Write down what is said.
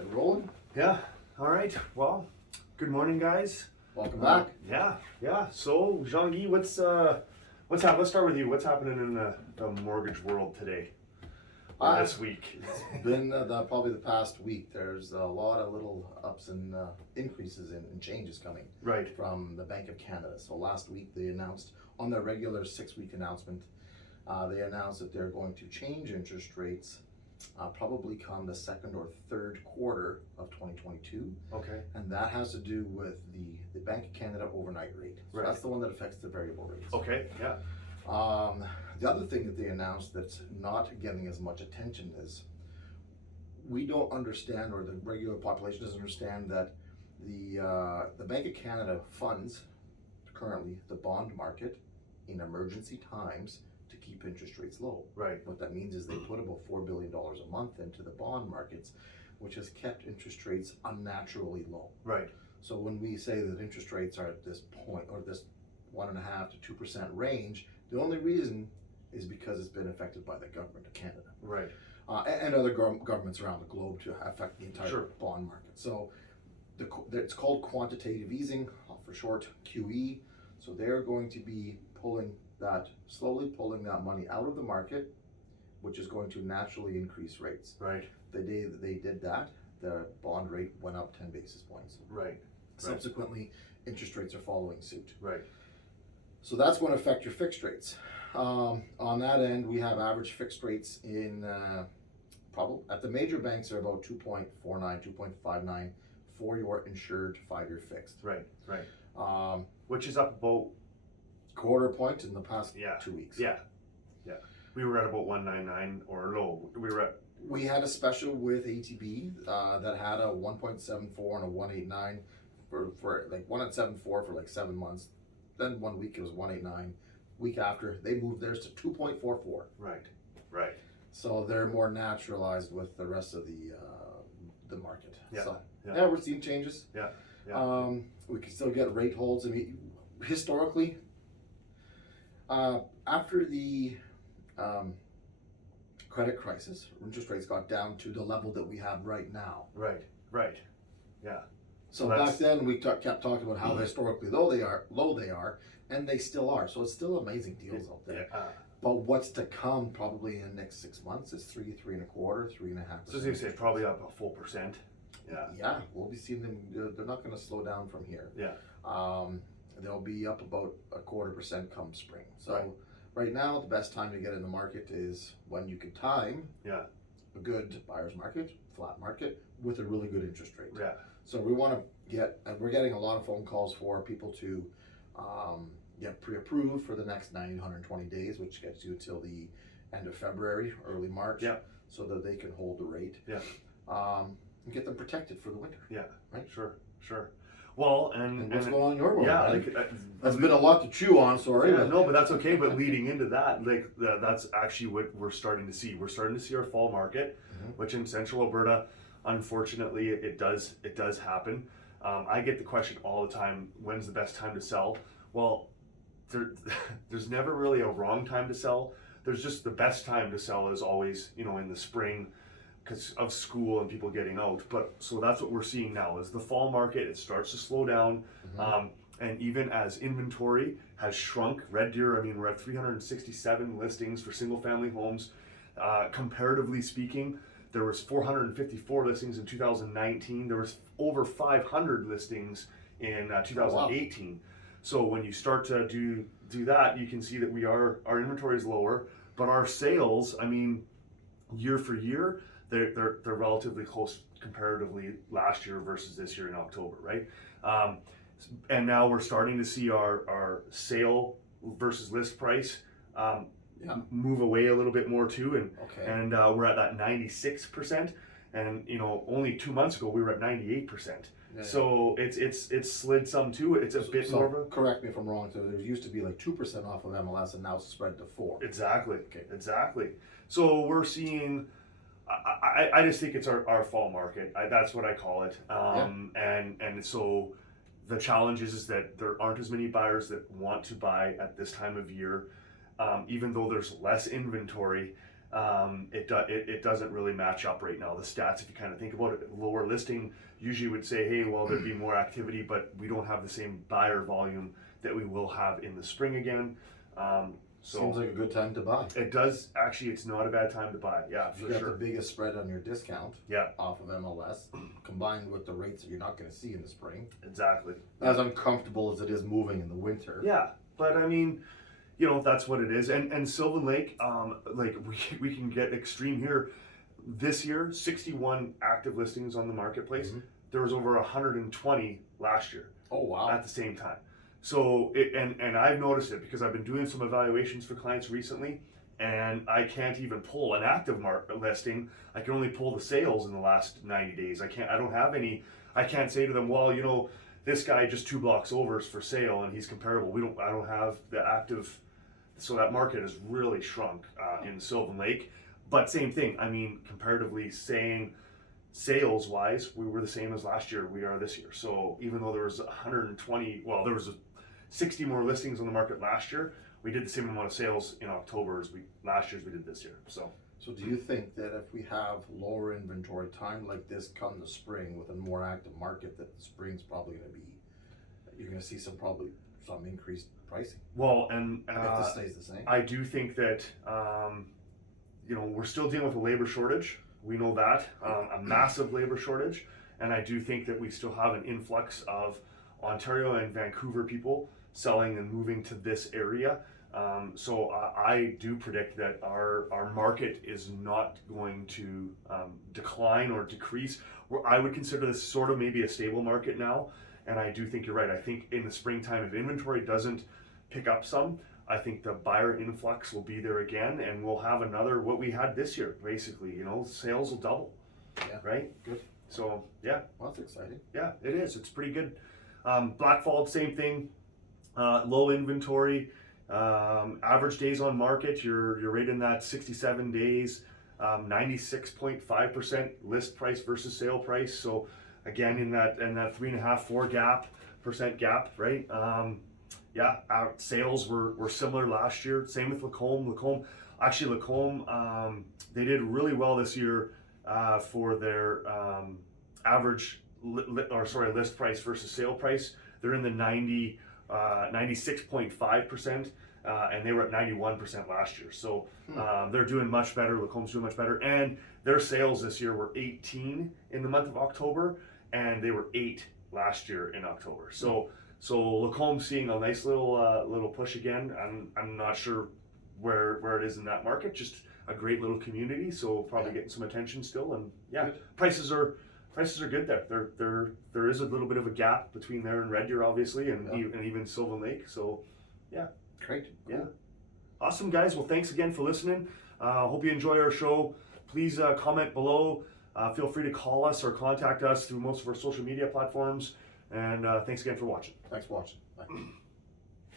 Get rolling. Yeah. All right. Well, good morning, guys. Welcome back. Yeah. So, Jean-Guy, what's happening? Let's start with you. What's happening in the mortgage world today? Or this week? It's been probably the past week. There's a lot of little ups and increases and changes coming Right. from the Bank of Canada. So last week they announced on their regular 6-week announcement, they announced that they're going to change interest rates probably come the second or third quarter of 2022. Okay. And that has to do with the Bank of Canada overnight rate. So Right. that's the one that affects the variable rates. Okay. Yeah. The other thing that they announced that's not getting as much attention is we don't understand, or the regular population doesn't understand, that the Bank of Canada funds currently the bond market in emergency times to keep interest rates low. Right. What that means is they put about $4 billion a month into the bond markets, which has kept interest rates unnaturally low. Right. So when we say that interest rates are at this point, or this 1.5% to 2% range, the only reason is because it's been affected by the government of Canada. Right. And other governments around the globe to affect the entire Sure. bond market. So it's called quantitative easing, for short QE. So they're going to be slowly pulling that money out of the market, which is going to naturally increase rates. Right. The day that they did that, the bond rate went up 10 basis points. Right. Subsequently, interest rates are following suit. Right. So that's going to affect your fixed rates. On that end, we have average fixed rates in probably at the major banks are about 2.49, 2.59 for your insured 5-year fixed. Right. Which is up about Quarter point in the past 2 weeks. Yeah. We were at about 199 or low. We had a special with ATB that had a 1.74 and a 189 for like 1.74 for like 7 months. Then 1 week it was 189. Week after they moved theirs to 2.44. Right. So they're more naturalized with the rest of the market. Yeah. So Yeah. we're seeing changes. Yeah. We can still get rate holds. I mean, historically, after the credit crisis, interest rates got down to the level that we have right now. Right. Yeah. So that's- back then we kept talking about how historically low they are, and they still are. So it's still amazing deals out there. Yeah. But what's to come probably in the next 6 months is 3.25%, 3.5%. So as you say, probably up a full percent. Yeah. Yeah, we'll be seeing them. They're not going to slow down from here. Yeah. They'll be up about 0.25% come spring. So Right. right now, the best time to get in the market is when you can time Yeah. a good buyer's market, flat market, with a really good interest rate. Yeah. So we want to we're getting a lot of phone calls for people to get pre-approved for the next 90, 120 days, which gets you until the end of February, early March, Yeah. so that they can hold the rate. Yeah. And get them protected for the winter. Yeah. Right. Sure. Well, And what's going on in your world? Yeah, man? like That's been a lot to chew on. Sorry. yeah, no, but that's okay. But leading into that, like that's actually what we're starting to see. We're starting to see our fall market, which in Central Alberta, unfortunately, it does happen. I get the question all the time: when's the best time to sell? Well, there's never really a wrong time to sell. There's just the best time to sell is always, in the spring, because of school and people getting out. But so that's what we're seeing now is the fall market. It starts to slow down, and even as inventory has shrunk, Red Deer. I mean, we're at 367 listings for single family homes. Comparatively speaking, there was 454 listings in 2019. There was over 500 listings in 2018. So when you start to do that, you can see that our inventory is lower, but our sales, I mean, year for year, they're relatively close comparatively last year versus this year in October, right? And now we're starting to see our sale versus list price move away a little bit more too, and we're at that 96%, and only 2 months ago we were at 98%. Yeah. So it's slid some too. It's a bit more of a. Correct me if I'm wrong. So there used to be like 2% off of MLS, and now it's spread to 4%. Exactly. Okay. Exactly. So we're seeing. I just think it's our fall market. That's what I call it. And so the challenge is that there aren't as many buyers that want to buy at this time of year, even though there's less inventory. it doesn't really match up right now. The stats, if you kind of think about it, lower listing usually would say, hey, well, there'd be more activity, but we don't have the same buyer volume that we will have in the spring again. So Seems like a good time to buy. it does actually. It's not a bad time to buy. Yeah, You for got sure. the biggest spread on your discount Yeah, off of MLS, combined with the rates that you're not going to see in the spring. exactly. As uncomfortable as it is moving in the winter. Yeah, but I mean, you know, that's what it is. And Sylvan Lake, like we can get extreme here. This year, 61 active listings on the marketplace. Mhm. There was over 120 last year Oh wow. at the same time. So and I've noticed it because I've been doing some evaluations for clients recently, and I can't even pull an active listing. I can only pull the sales in the last 90 days. I don't have any. I can't say to them, well, you know, this guy just 2 blocks over is for sale and he's comparable. I don't have the active. So that market has really shrunk in Sylvan Lake. But same thing. I mean, comparatively saying sales wise, we were the same as last year. We are this year. So even though there was 120, well, there was 60 more listings on the market last year, we did the same amount of sales in October as last year as we did this year. So So do you think that if we have lower inventory time like this come the spring with a more active market, that the spring's probably going to be, you're going to see some increased pricing well, and if this stays the same? I do think that you know, we're still dealing with a labor shortage. We know that a massive labor shortage, and I do think that we still have an influx of Ontario and Vancouver people selling and moving to this area. So I do predict that our market is not going to decline or decrease. I would consider this sort of maybe a stable market now, and I do think you're right. I think in the springtime, if inventory doesn't pick up some, I think the buyer influx will be there again, and we'll have another what we had this year. Basically, you know, sales will double. Yeah. Right. Good. So yeah. Well, that's exciting. Yeah, it is. It's pretty good. Blackfall, same thing. Low inventory. Average days on market, you're right in that 67 days. 96.5% list price versus sale price. So again, in that 3.5-4% gap, right? Yeah, our sales were similar last year. Same with Lacombe. Lacombe, they did really well this year for their average list price versus sale price. They're in the 96.5%, and they were at 91% last year. So they're doing much better. Lacombe's doing much better, and their sales this year were 18 in the month of October, and they were 8 last year in October. So Lacombe's seeing a nice little push again. I'm not sure where it is in that market. Just a great little community, so probably getting some attention still. And yeah, Good. prices are good there. There is a little bit of a gap between there and Red Deer, obviously, and even Sylvan Lake. So yeah, Great. yeah, awesome guys. Well, thanks again for listening. Hope you enjoy our show. Please comment below. Feel free to call us or contact us through most of our social media platforms. And thanks again for watching. Thanks for watching. Bye.